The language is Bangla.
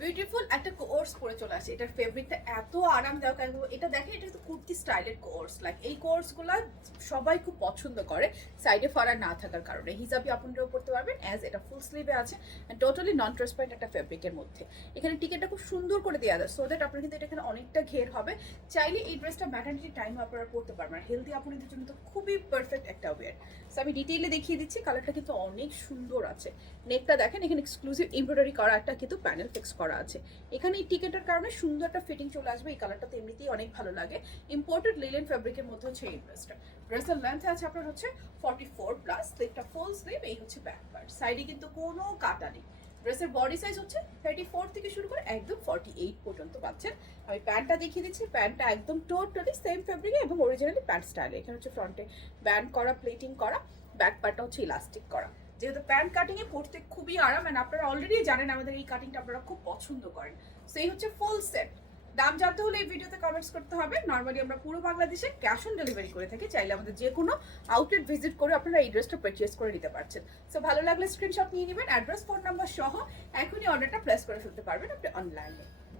বিউটিফুল একটা কোর্স পরে চলে আসে। এটার ফেব্রিকটা এত আরামদায়ক, এটা দেখেন, এটা কিন্তু কুর্তি স্টাইলের কোর্স। লাইক এই কোর্সগুলো সবাই খুব পছন্দ করে সাইডে ফাড়া না থাকার কারণে। হিজাবি আপনারাও পড়তে পারবেন, অ্যাজ এটা ফুল স্লিভে আছে, টোটালি নন ট্রান্সপারেন্ট একটা ফেব্রিকের মধ্যে। এখানে টিকেটটা খুব সুন্দর করে দেওয়া যায়, সো দ্যাট আপনার কিন্তু এটা এখানে অনেকটা ঘের হবে। চাইলে এই ড্রেসটা ম্যাটারনিটি টাইম আপনারা পড়তে পারবেন, আর হেলদি আপনাদের জন্য তো খুবই পারফেক্ট একটা ওয়্যার। সো আমি ডিটেইলে দেখিয়ে দিচ্ছি, কালারটা কিন্তু অনেক সুন্দর আছে। নেকটা দেখেন, এখানে এক্সক্লুসিভ এমব্রয়ডারি করা একটা কিন্তু প্যানেল ফিক্স করা আছে। এখানে এই টিকেটের কারণে সুন্দর একটা ফিটিং চলে আসবে। এই কালারটা তো এমনিতেই অনেক ভালো লাগে। ইম্পোর্টেড লিলেন ফ্যাব্রিকের মধ্যে হচ্ছে এই ড্রেসটা। ড্রেসের লেন্থ আছে আপনার হচ্ছে 44 প্লাস, স্লিভটা ফুল স্লিভ, এই হচ্ছে ব্যাক পার্ট। সাইডে কিন্তু কোনো কাটা নেই। ড্রেসের বডি সাইজ হচ্ছে 34 থেকে শুরু করে একদম 48 পর্যন্ত পাচ্ছেন। আমি প্যান্টটা দেখিয়ে দিচ্ছি। প্যান্টটা একদম টোটালি সেম ফেব্রিকে এবং অরিজিনালি প্যান্ট স্টাইলে। এখানে হচ্ছে ফ্রন্টে ব্যান্ড করা, প্লেটিং করা, ব্যাক পার্টটা হচ্ছে ইলাস্টিক করা। যেহেতু প্যান্ট কাটিং এ পড়তে খুবই আরাম, এন্ড আপনারা অলরেডি জানেন আমাদের এই কাটিংটা আপনারা খুব পছন্দ করেন। সো এই হচ্ছে ফুল সেট। দাম জানতে হলে এই ভিডিওতে কমেন্টস করতে হবে। নর্মালি আমরা পুরো বাংলাদেশে ক্যাশ অন ডেলিভারি করে থাকি। চাইলে আমাদের যে কোনো আউটলেট ভিজিট করে আপনারা এই ড্রেসটা পারচেজ করে নিতে পারছেন। সো ভালো লাগলে স্ক্রিনশট নিয়ে নেবেন, অ্যাড্রেস, ফোন নাম্বার সহ এখনই অর্ডারটা প্লেস করে ফেলতে পারবেন আপনি অনলাইনে।